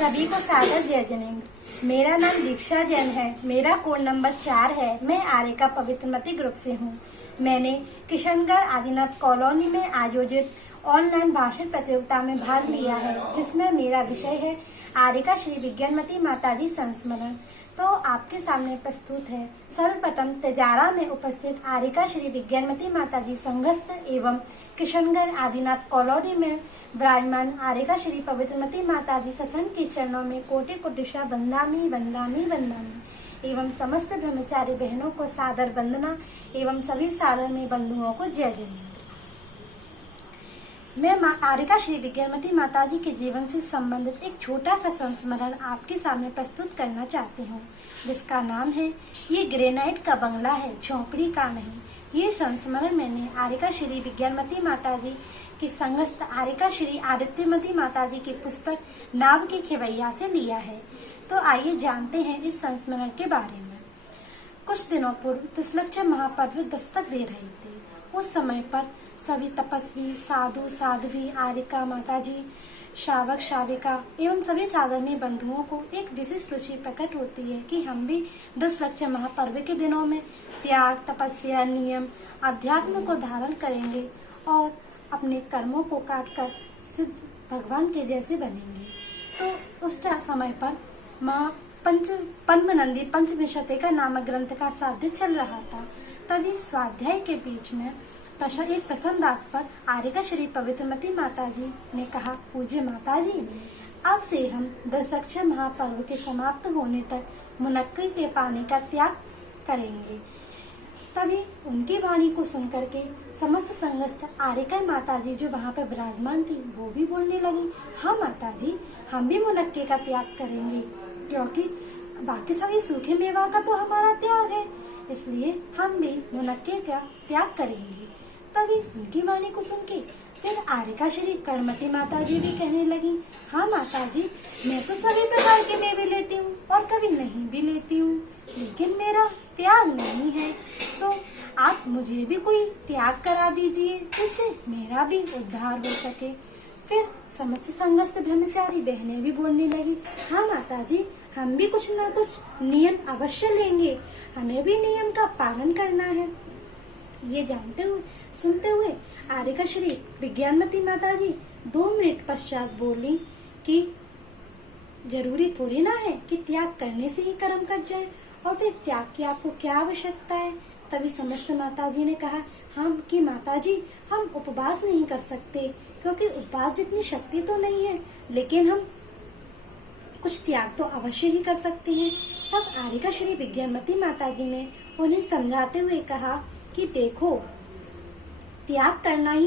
सभी को सादर जय जिनेंद्र। मेरा नाम दीक्षा जैन है। मेरा कोड नंबर 4 है। मैं आर्यका पवित्रमती ग्रुप से हूँ। मैंने किशनगढ़ आदिनाथ कॉलोनी में आयोजित ऑनलाइन भाषण प्रतियोगिता में भाग लिया है, जिसमें मेरा विषय है आर्यका श्री विज्ञानमती माताजी संस्मरण। तो आपके सामने प्रस्तुत है सर्वप्रथम तेजारा में उपस्थित आर्यका श्री विज्ञानमती माताजी संघस्थ एवं किशनगढ़ आदिनाथ कॉलोनी में विराजमान आर्यका श्री पवित्रमती माताजी सत्संग के चरणों में कोटि कोटिशा वंदामी वंदामी वंदामी एवं समस्त ब्रह्मचारी बहनों को सादर वंदना एवं सभी साधर्मी बंधुओं को जय जय। मैं आर्यका श्री विज्ञानमती माताजी के जीवन से संबंधित एक छोटा सा संस्मरण आपके सामने प्रस्तुत करना चाहती हूँ, जिसका नाम है ये ग्रेनाइट का बंगला है, झोंपड़ी का नहीं। ये संस्मरण मैंने आर्यका श्री विज्ञानमती माताजी की संघस्थ आर्यका श्री आदित्यमती माताजी की पुस्तक नाव की खेवैया से लिया है। तो आइए जानते हैं इस संस्मरण के बारे में। कुछ दिनों पूर्व त्रिसलक्ष्य महापर्व दस्तक दे रहे थे। उस समय पर सभी तपस्वी साधु साध्वी आर्यका माताजी श्रावक श्राविका एवं सभी साधर्मी बंधुओं को एक विशिष्ट रुचि प्रकट होती है कि हम भी 10 लक्ष्य महापर्व के दिनों में त्याग तपस्या नियम अध्यात्म को धारण करेंगे और अपने कर्मों को काटकर सिद्ध भगवान के जैसे बनेंगे। तो उस समय पर माँ पद्मनंदी पंचविंशति का नामक ग्रंथ का स्वाध्याय चल रहा था। तभी स्वाध्याय के बीच में एक प्रसन्न बात पर आर्यका श्री पवित्रमती माताजी ने कहा, पूज्य माताजी, अब से हम 10 लक्ष्य महापर्व के समाप्त होने तक मुनक्की के पानी का त्याग करेंगे। तभी उनकी वाणी को सुनकर के समस्त संघस्थ आर्यका माताजी जो वहाँ पर विराजमान थी वो भी बोलने लगी, हाँ माताजी, हम भी मुनक्के का त्याग करेंगे, क्योंकि बाकी सभी सूखे मेवा का तो हमारा त्याग है, इसलिए हम भी मुनक्के का त्याग करेंगे। तभी उनकी वाणी को सुन के फिर आर्यका श्री कर्णमती माताजी भी कहने लगी, हाँ माताजी, मैं तो सभी प्रकार के मेवे लेती हूँ और कभी नहीं भी लेती हूँ, लेकिन मेरा त्याग नहीं है। सो आप मुझे भी कोई त्याग करा दीजिए, जिससे मेरा भी उद्धार हो सके। फिर समस्त संघस्थ ब्रह्मचारी बहनें भी बोलने लगी, हाँ माताजी, हम भी कुछ न कुछ नियम अवश्य लेंगे, हमें भी नियम का पालन करना है। ये जानते हुए सुनते हुए आर्यका श्री विज्ञानमती माताजी 2 मिनट पश्चात बोली कि जरूरी थोड़ी ना है कि त्याग करने से ही कर्म कट जाए, और फिर त्याग की आपको क्या आवश्यकता है। तभी समस्त माताजी ने कहा, हम कि माताजी, हम उपवास नहीं कर सकते, क्योंकि उपवास जितनी शक्ति तो नहीं है, लेकिन हम कुछ त्याग तो अवश्य ही कर सकते हैं। तब आर्यका श्री विज्ञानमती माताजी ने उन्हें समझाते हुए कहा कि देखो, त्याग करना ही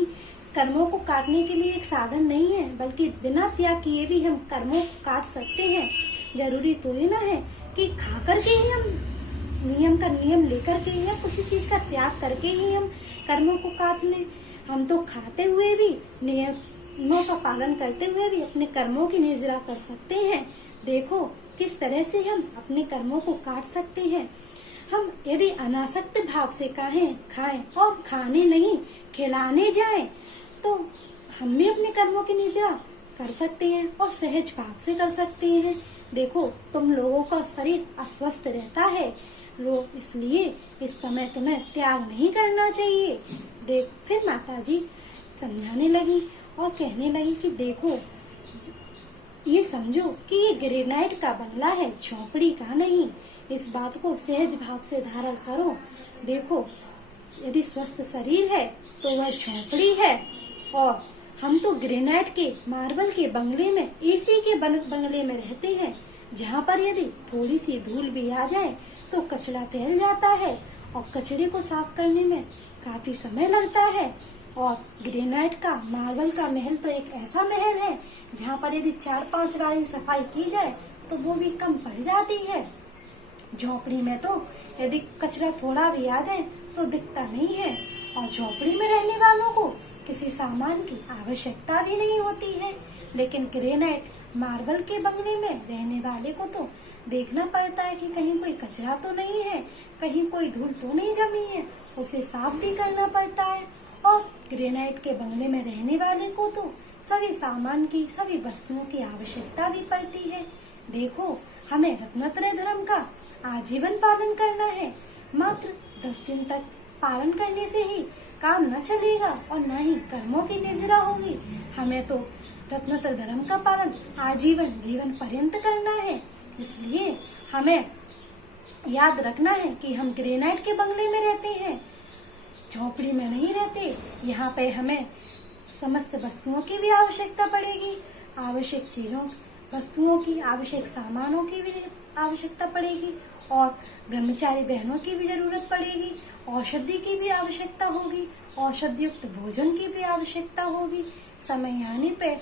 कर्मों को काटने के लिए एक साधन नहीं है, बल्कि बिना त्याग किए भी हम कर्मों को काट सकते हैं। जरूरी थोड़ी ना है कि खा करके ही हम नियम लेकर के या किसी चीज का त्याग करके ही हम कर्मों को काट लें। हम तो खाते हुए भी नियमों का पालन करते हुए भी अपने कर्मों की निर्जरा कर सकते हैं। देखो किस तरह से हम अपने कर्मों को काट सकते हैं। हम यदि अनासक्त भाव से खाएं और खाने नहीं खिलाने जाएं, तो हम भी अपने कर्मों की निर्जरा कर सकते हैं और सहज भाव से कर सकते हैं। देखो, तुम लोगों का शरीर अस्वस्थ रहता है, इसलिए इस समय तुम्हें त्याग नहीं करना चाहिए। देख, फिर माताजी समझाने लगी और कहने लगी कि देखो, ये समझो कि ये ग्रेनाइट का बंगला है, झोंपड़ी का नहीं। इस बात को सहज भाव से धारण करो। देखो, यदि स्वस्थ शरीर है तो वह झोंपड़ी है, और हम तो ग्रेनाइट के मार्बल के बंगले में, एसी के बंगले में रहते हैं, जहाँ पर यदि थोड़ी सी धूल भी आ जाए तो कचरा फैल जाता है और कचरे को साफ करने में काफी समय लगता है। और ग्रेनाइट का मार्बल का महल तो एक ऐसा महल है जहाँ पर यदि 4-5 बार सफाई की जाए तो वो भी कम पड़ जाती है। झोपड़ी में तो यदि कचरा थोड़ा भी आ जाए तो दिखता नहीं है, और झोपड़ी में रहने वालों को किसी सामान की आवश्यकता भी नहीं होती है। लेकिन ग्रेनाइट मार्बल के बंगले में रहने वाले को तो देखना पड़ता है कि कहीं कोई कचरा तो नहीं है, कहीं कोई धूल तो नहीं जमी है, उसे साफ भी करना पड़ता है। और ग्रेनाइट के बंगले में रहने वाले को तो सभी सामान की, सभी वस्तुओं की आवश्यकता भी पड़ती है। देखो, हमें रत्नत्रय धर्म का आजीवन पालन करना है। मात्र 10 दिन तक पालन करने से ही काम न चलेगा और न ही कर्मों की निजरा होगी। हमें तो रत्नत्रय धर्म का पालन आजीवन, जीवन पर्यंत करना है। इसलिए हमें याद रखना है कि हम ग्रेनाइट के बंगले में रहते हैं, झोपड़ी में नहीं रहते। यहाँ पे हमें समस्त वस्तुओं की भी आवश्यकता पड़ेगी, आवश्यक चीजों, वस्तुओं की, आवश्यक सामानों की भी आवश्यकता पड़ेगी, और ब्रह्मचारी बहनों की भी जरूरत पड़ेगी, औषधि की भी आवश्यकता होगी, औषधि युक्त भोजन की भी आवश्यकता होगी। समय आने पे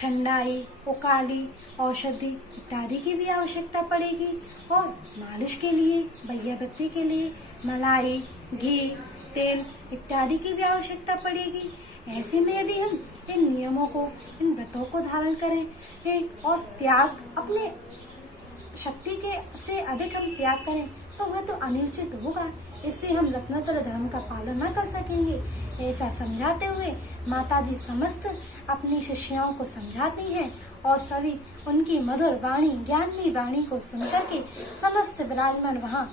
ठंडाई, उकाली, औषधि इत्यादि की भी आवश्यकता पड़ेगी, और मालिश के लिए, बइयाबत्ती के लिए मलाई, घी, तेल इत्यादि की भी आवश्यकता पड़ेगी। ऐसे में यदि हम इन नियमों को, इन व्रतों को धारण करें और त्याग, अपने शक्ति के से अधिक हम त्याग करें तो वह तो अनुचित होगा। इससे हम रत्नत्रय धर्म का पालन न कर सकेंगे। ऐसा समझाते हुए माताजी समस्त अपनी शिष्याओं को समझाती हैं, और सभी उनकी मधुर वाणी, ज्ञानमयी वाणी को सुनकर के समस्त विराजमान वहाँ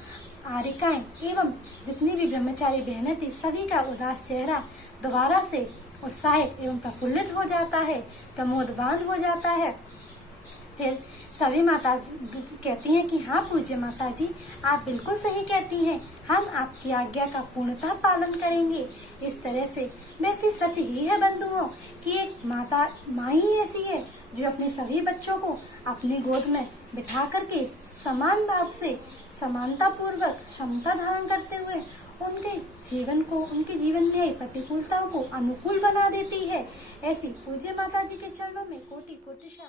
आरिकाएं एवं जितनी भी ब्रह्मचारी बहनें थी, सभी का उदास चेहरा दोबारा से उत्साहित एवं प्रफुल्लित हो जाता है, प्रमोदवान हो जाता है। फिर सभी माता कहती हैं कि हाँ पूज्य माता जी, आप बिल्कुल सही कहती हैं, हम आपकी आज्ञा का पूर्णतः पालन करेंगे। इस तरह से वैसे सच ही है बंधुओं कि एक माँ ही ऐसी है जो अपने सभी बच्चों को अपनी गोद में बिठा करके समान भाव से, समानता पूर्वक, क्षमता धारण करते हुए उनके जीवन को, उनके जीवन में आई प्रतिकूलताओं को अनुकूल बना देती है। ऐसी पूज्य माता जी के चरणों में कोटि कोटि शा